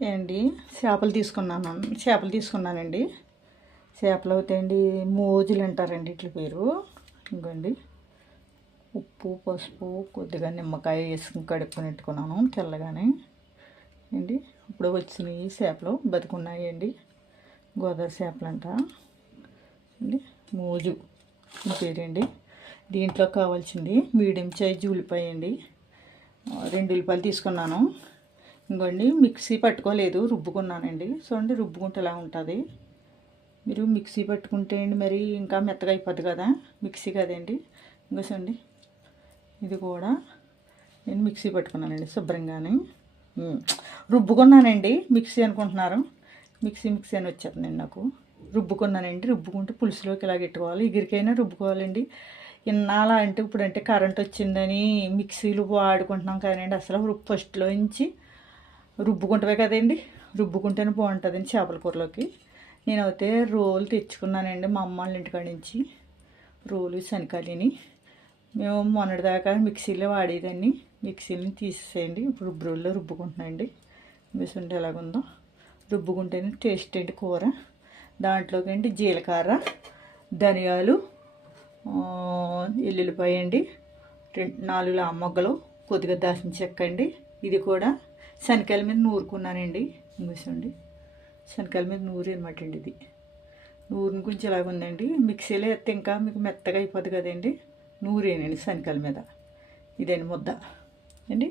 ఏండి చేపలు తీసుకున్నానండి. చేపలు అవుతాయండి, మోజులు అంటారండి ఇట్ల పేరు. ఇంకోండి ఉప్పు, పసుపు, కొద్దిగా నిమ్మకాయ వేసుకుని కడుక్కొని పెట్టుకున్నాను తెల్లగానే అండి. ఇప్పుడు వచ్చినాయి చేపలు, బతుకున్నాయండి. గోదావరి చేపలు అంట అండి, మోజు పేరండి. దీంట్లో కావాల్సింది మీడియం సైజు ఉల్లిపాయ అండి, 2 ఉల్లిపాయలు తీసుకున్నాను. ఇంకోండి మిక్సీ పట్టుకోలేదు, రుబ్బుకున్నానండి. చూడండి రుబ్బుకుంటే ఎలా ఉంటుంది. మీరు మిక్సీ పట్టుకుంటే అండి మరి ఇంకా మెత్తగా అయిపోద్ది కదా, మిక్సీ కదండి. ఇంకో చూడండి, ఇది కూడా నేను మిక్సీ పట్టుకున్నానండి శుభ్రంగానే. రుబ్బుకున్నానండి, మిక్సీ అనుకుంటున్నారు. మిక్సీ అని వచ్చేస్తుందండి నాకు. రుబ్బుకున్నానండి. రుబ్బుకుంటే పులుసులోకి ఇలా పెట్టుకోవాలి, ఎగిరికైనా రుబ్బుకోవాలండి. ఇన్నాళ్ళ అంటే ఇప్పుడంటే కరెంట్ వచ్చిందని మిక్సీలు వాడుకుంటున్నాం కదండి. అసలు ఫస్ట్లో నుంచి రుబ్బుకుంటవే కదండి, రుబ్బుకుంటేనే బాగుంటుందండి చేపల కూరలోకి. నేనైతే రోలు తెచ్చుకున్నానండి మా అమ్మ వాళ్ళ ఇంటికాడ నుంచి. రోలు శనకాయలని మేము మొన్నటిదాకా మిక్సీలో వాడేదాన్ని, మిక్సీని తీసేసేయండి. ఇప్పుడు రోల్లో రుబ్బుకుంటున్నాయండి. వేసుకుంటే ఎలాగుందో, రుబ్బుకుంటేనే టేస్ట్ అండి కూర. దాంట్లోకి అండి జీలకర్ర, ధనియాలు, ఎల్లుల్లిపాయ అండి, 4 మొగ్గలు, కొద్దిగా దాల్చిన చెక్క అండి. ఇది కూడా శనకాయల మీద నూరుకున్నానండి. మూసండి, శనకాయల మీద నూరు అనమాట అండి. ఇది నూరుని కొంచెం ఇలాగుందండి. మిక్సీలో వేస్తే ఇంకా మీకు మెత్తగా అయిపోద్ది కదండి. నూరేనండి శనకాయల మీద. ఇదండి ముద్ద అండి.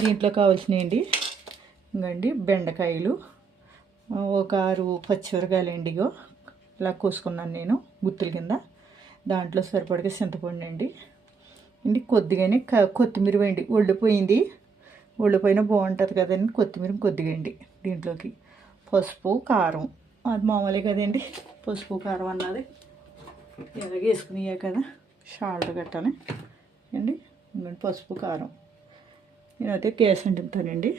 దీంట్లో కావాల్సినవి ఇంకండి బెండకాయలు, ఒక 6 పచ్చిమిరకాయలు అండి, ఇగో ఇలా కోసుకున్నాను నేను గుత్తుల కింద. దాంట్లో సరిపడగా చింతపండు అండి. కొద్దిగానే కొత్తిమీర వేయండి, ఒళ్ళిపోయినా బాగుంటుంది కదండి. కొత్తిమీర కొద్దిగా అండి. దీంట్లోకి పసుపు, కారం, అది మామూలే కదండి. పసుపు కారం అన్నది ఇలాగే వేసుకునేయా కదా, సాల్ట్ గట్టానే అండి. పసుపు కారం నేనైతే గ్యాస్ అంటుతానండి.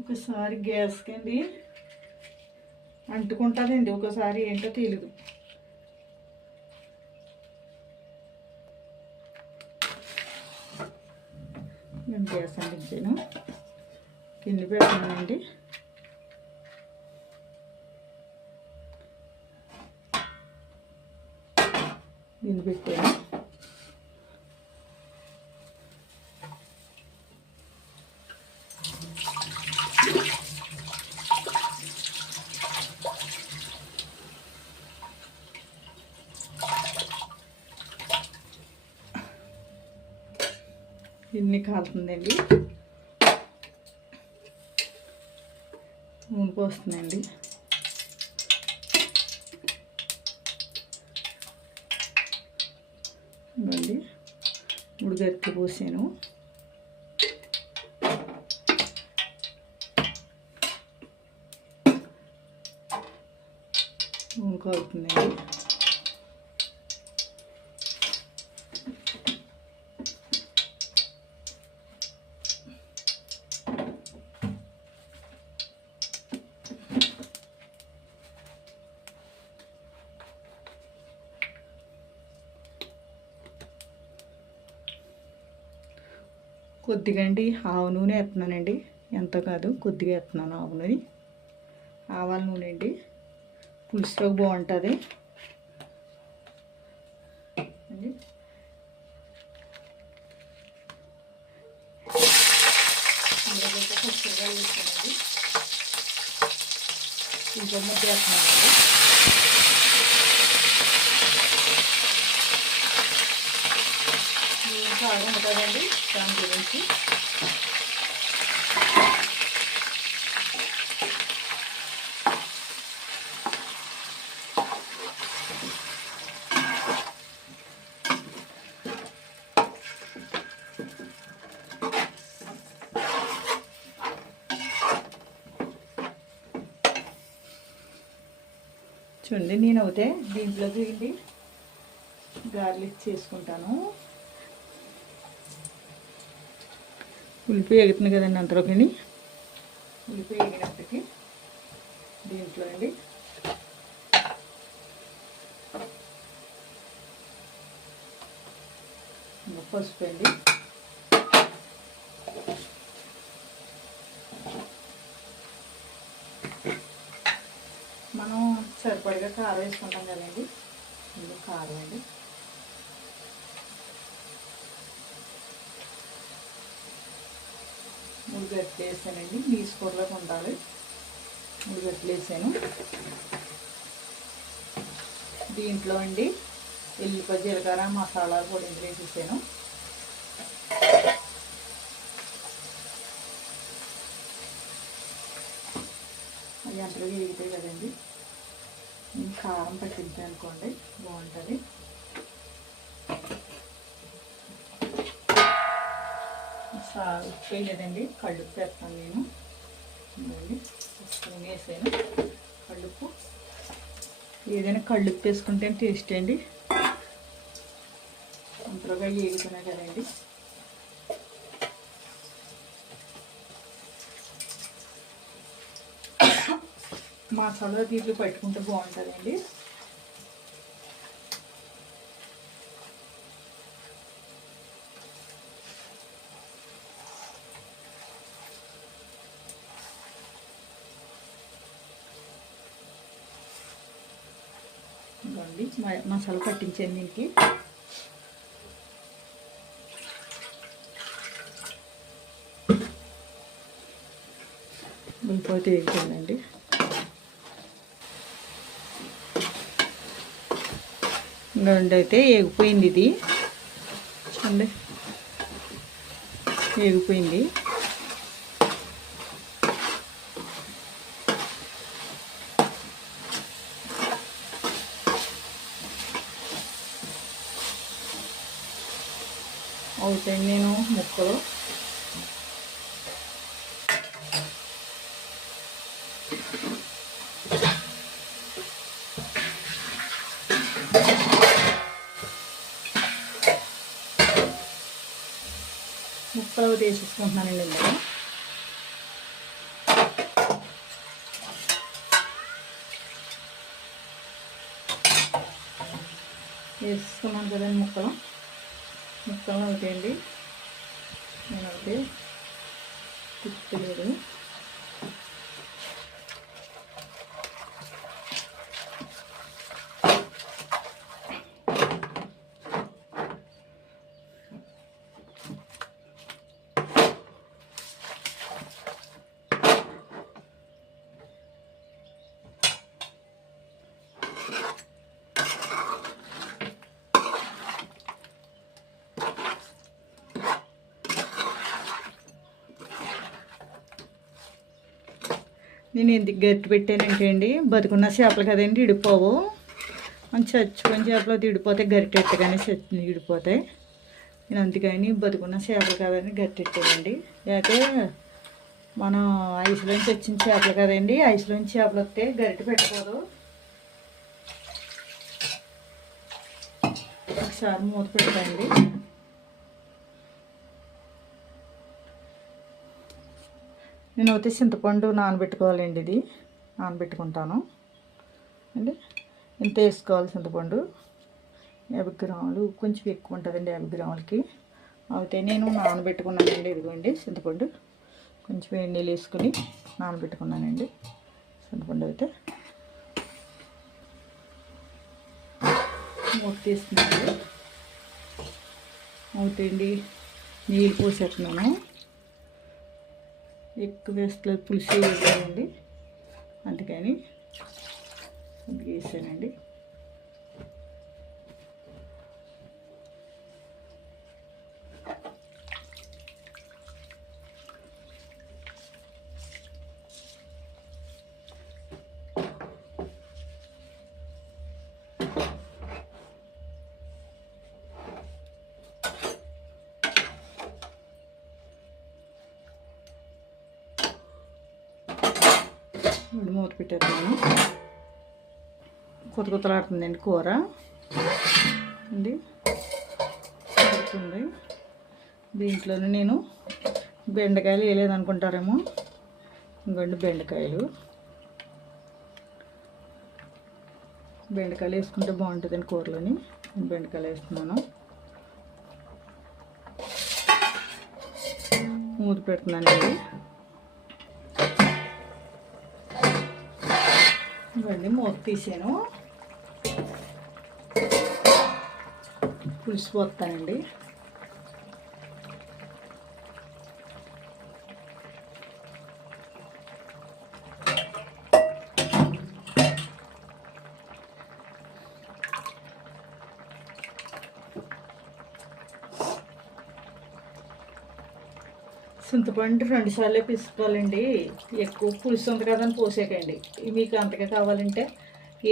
ఒకసారి గ్యాస్కి అండి అంటుకుంటుందండి, ఒకసారి ఏంటో తెలీదు. నేను గ్యాస్ అంటించాను, కింద పెడుతున్నానండి. దీన్ని పెట్టాను. ఇన్ని కాలుతుందండి, నూనె పోస్తుందండి. ఇవ్వండి, 3 గరిటెలు పోసాను. నూనె కాలుతుందండి. కొద్దిగా అండి ఆవు నూనె వేస్తున్నానండి, ఎంత కాదు కొద్దిగా వేస్తున్నాను ఆవు నూనె. ఆవాల నూనె అండి, పులుసులో బాగుంటుంది అండి. అందులోకి పచ్చిమిరపకాయలు వేస్తానండి, కొంచెం ముద్ద వేస్తున్నానండి. బాగా ఉంటుందండి దాని గురించి. చూడండి, నేను అయితే దీంట్లో దిగి గార్లిక్ చేసుకుంటాను. ఉల్లిపాయ వేగుతుంది కదండి, అంతలోకి ఉల్లిపాయ వేగినప్పటికీ దీంట్లో అండి పసుపు అండి, మనం సరిపడిగా కారం వేసుకుంటాం కదండి, ఇందులో కారం అండి, మూడు గట్లు వేసానండి, నీసు కూరలోకి ఉండాలి, మూడు గట్లు వేసాను. దీంట్లో అండి ఎల్లిపాయ జీలకర్ర మసాలాలు పొడి వేసేసాను. అవి అంతలో వేగుతాయి కదండి, కారం పట్టింది అనుకోండి బాగుంటుంది. ఉప్పు వేయలేదండి, కళ్ళుప్పు వేస్తాను నేను. స్పూన్ వేసాను కళ్ళుప్పు. ఏదైనా కళ్ళుప్పు వేసుకుంటే టేస్ట్ అండి. అంతలోగా వేగుతున్నాయి కదండి, మసాలా దీంట్లో పట్టుకుంటే బాగుంటుందండి. ఇదిగోండి మసాలా పట్టించాను దీనికి. ఉల్లిపోతే వేగుతుందండి. ఇంకొండి అయితే వేగిపోయింది, ఇది చూడండి వేగిపోయింది. అవుతాయి నేను ముక్కలు ముక్కలు వేసేసుకుంటున్నానండి. ఇందులో వేసుకున్నాను కదండి, ముక్కలు అవుతాయండి. నేను అయితే తిప్పలేదు. నేను ఎందుకు గట్టి పెట్టానంటే అండి, బతుకున్న చేపలు కదండి ఇడిపోవు. మనం చచ్చిపోయిన చేపలు ఇడిపోతాయి, గరిటెట్టగానే ఇడిపోతాయి. నేను అందుకని బతుకున్న చేపలు కదండి గట్టెట్టానండి. లేకపోతే మనం ఐసులోంచి వచ్చిన చేపలు కదండి, ఐసులోంచి చేపలు వస్తే గరిటె పెట్టకూడదు. ఒకసారి మూత పెట్టండి. నేను అయితే చింతపండు నానబెట్టుకోవాలండి, ఇది నానబెట్టుకుంటాను అండి. ఇంత వేసుకోవాలి చింతపండు, 50 గ్రాములు, కొంచెం ఎక్కువ ఉంటుందండి 50 గ్రాములకి. అయితే నేను నానబెట్టుకున్నానండి. ఇదిగోండి చింతపండు, కొంచెం వేడి నీళ్ళు వేసుకుని నానబెట్టుకున్నానండి చింతపండు. అయితే మూత తీస్తున్నాను. అవుతాయండి, నీళ్ళు పోసేస్తున్నాను. ఎక్కువ వేస్తలేదు, పులుసు వేసానండి, అందుకని వేసానండి. మూత పెట్టేస్తాను. కొత్తలాడుతుందండి కూర అండి, ఉడుకుతుంది. దీంట్లోనే నేను బెండకాయలు వేయలేదనుకుంటారేమో, ఇంకోండి బెండకాయలు వేసుకుంటే బాగుంటుందండి కూరలోని. బెండకాయలు వేస్తున్నాను. మూత పెడుతున్నానండి. ఇవన్నీ మూత తీసాను. పులుసు పోస్తానండి. చింతపండు 2 సార్లు పిసుకోవాలండి. ఎక్కువ పులుసు ఉంది కదా అని పోసేకండి. మీకు అంతగా కావాలంటే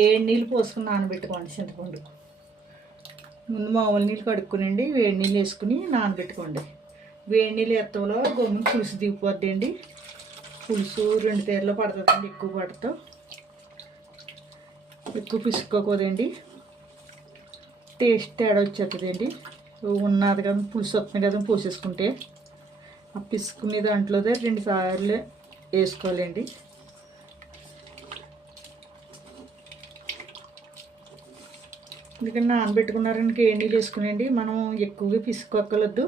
7 నీళ్ళు పోసుకుని నానబెట్టుకోండి. చింతపండు ముందు మామూలు నీళ్ళు కడుక్కునండి, వేడి నీళ్ళు వేసుకుని నానబెట్టుకోండి. వేడి నీళ్ళు ఎత్తలో గమ్మున పులుసు దిగిపోద్ది అండి. పులుసు 2 తీరలో పడుతుందండి. ఎక్కువ పడుతూ ఎక్కువ పిసుకోకూడదండి. టేస్ట్ తేడా వచ్చేస్తుందండి. ఉన్నది కదా పులుసు వస్తుంది కదా పోసేసుకుంటే ఆ పిసుకునే దాంట్లోదే 2 సార్లు వేసుకోవాలండి. ఎందుకంటే నానబెట్టుకున్నారని వేడి నీళ్ళు వేసుకునేయండి. మనం ఎక్కువగా పిసుకోక్కర్లేదు.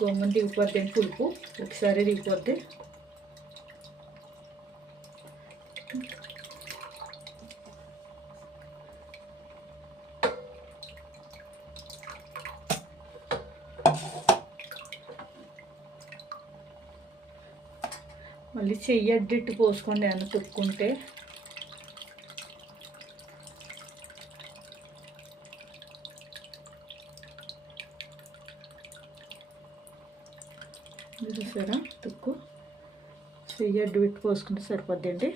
గమ్మున దిగిపోద్ది అండి పులుపు, ఒకసారి దిగిపోద్ది. మళ్ళీ చెయ్యి అడ్డెట్టు పోసుకోండి అన్న తొక్కుంటే. చూసారా తొక్కు, చెయ్యి అడ్డు పెట్టి పోసుకుంటే సరిపోద్ది అండి.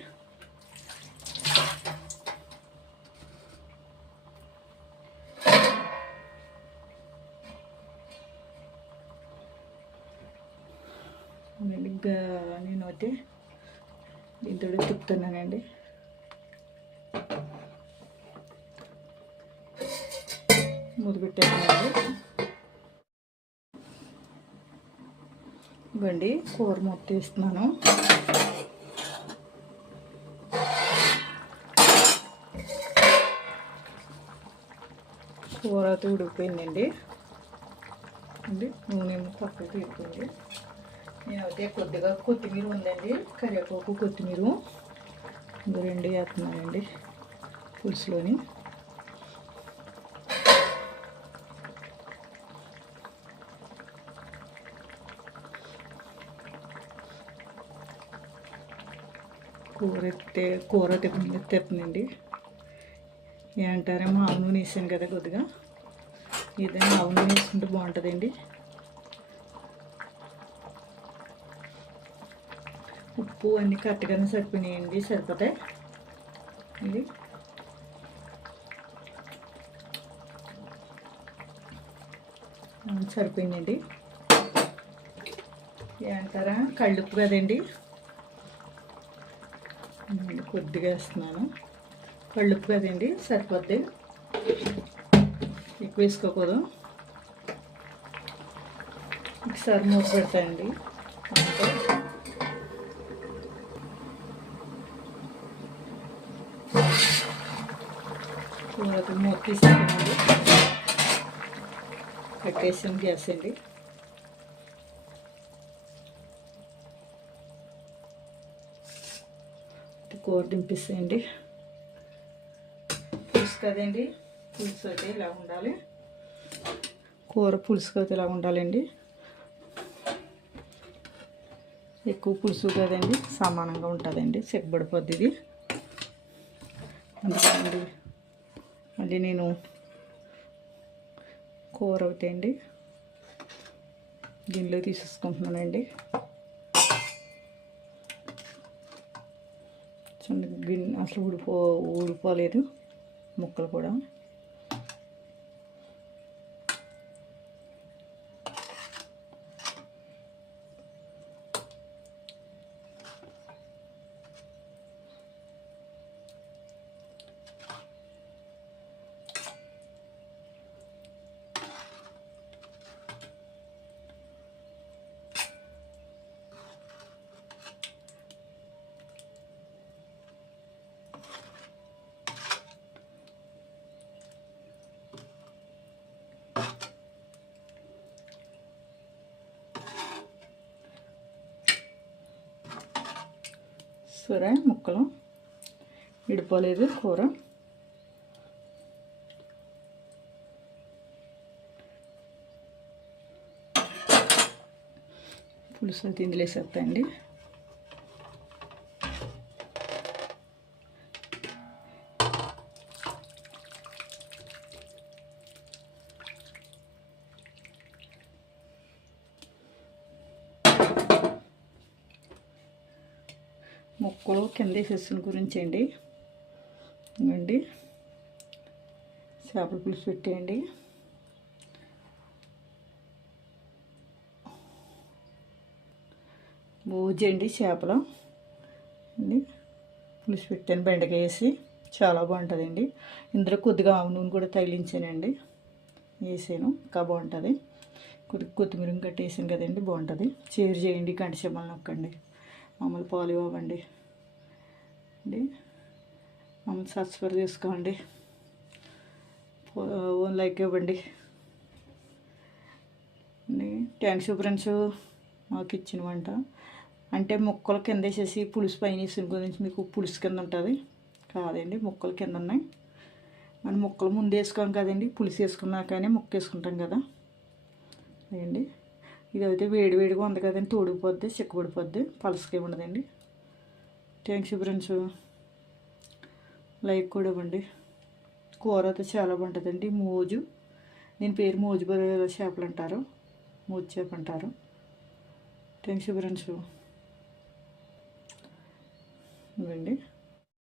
నేను అయితే దీంతో తిప్పుతున్నానండి. మూత పెట్టేసానండి. ఇవ్వండి కూర మూత తీస్తున్నాను. కూర అయితే ఉడికిపోయిందండి. నూనె పక్కకు తీరుకుంది. నేనైతే కొద్దిగా కొత్తిమీర ఉందండి, కరివేపాకు కొత్తిమీర 2 వేస్తున్నానండి పులుసులోని. కూర తెప్పునండి. ఏమంటారేమో ఆవు నూనె వేసాను కదా కొద్దిగా, ఏదైనా ఆవు నూనె వేసుకుంటే బాగుంటుందండి. ఉప్పు అన్నీ కరెక్ట్గానే సరిపోయినాయండి, సరిపోతాయి. ఇది సరిపోయిందండి. ఏమంటారా కళ్ళుప్పు కదండి, కొద్దిగా వేస్తున్నాను. కళ్ళుప్పు కదండి సరిపోద్ది, ఎక్కువ వేసుకోకూడదు. ఒకసారి మూత పెడతానండి. మూత తీసుకుంటానండి. కట్టేసాను గ్యాస్ అండి. కూర దింపిస్తాయండి. పులుసు కదండి, పులుసు అయితే ఇలా ఉండాలి. కూర పులుసు అయితే ఇలా ఉండాలండి. ఎక్కువ పులుసు కదండి, సమానంగా ఉంటుందండి. చెక్కబడిపోద్ది ఇది. అందుకనండి మళ్ళీ నేను కూర అవుతాయండి గిన్నెలో తీసేసుకుంటున్నానండి. గిన్నె అసలు ఊడిపోలేదు ముక్కలు కూడా. సొర ముక్కలు విడిపోలేదు కూర. పులుసు అయితే ఇందులో వేసేస్తాయండి. ముక్కలు కింద వేసేసిన గురించి అండి. ఇవ్వండి చేపల పులుసు పెట్టేయండి. మోజండి చేపలు అండి పులుసు పెట్టాను బెండకాయ వేసి, చాలా బాగుంటుందండి. ఇందులో కొద్దిగా ఆవు నూనె కూడా తగిలించానండి, వేసాను, ఇంకా బాగుంటుంది. కొద్దిగా కొత్తిమీర గట్టి వేసాను కదండి, బాగుంటుంది. షేర్ చేయండి, గంట చెమ్మలు నొక్కండి, మమ్మల్ని ఫాలో అవ్వండి అండి, మమ్మల్ని సబ్స్క్రైబ్ చేసుకోండి, లైక్ ఇవ్వండి అండి. థ్యాంక్స్ ఫ్రెండ్స్ మాకు ఇచ్చిన వంట. అంటే ముక్కలు కింద వేసేసి పులుసు పైన వేసిన గురించి మీకు పులుసు కింద ఉంటుంది కాదండి, ముక్కలు కింద ఉన్నాయి. మనం ముక్కలు ముందు వేసుకోం కదండి, పులుసు వేసుకున్నాకనే ముక్క వేసుకుంటాం కదా అదండి. ఇదైతే వేడి వేడిగా ఉంది కదండి, తోడిపోద్ది, చిక్కబడిపోద్ది, పలసగా ఉండదండి. థ్యాంక్స్ ఫ్రెండ్స్, లైక్ కూడా ఇవ్వండి. కూర అయితే చాలా బాగుంటుందండి. మోజు, దీని పేరు మోజు చేపలు అంటారు, మోజు చేప అంటారు. థ్యాంక్స్ ఫ్రెండ్స్, ఇవ్వండి.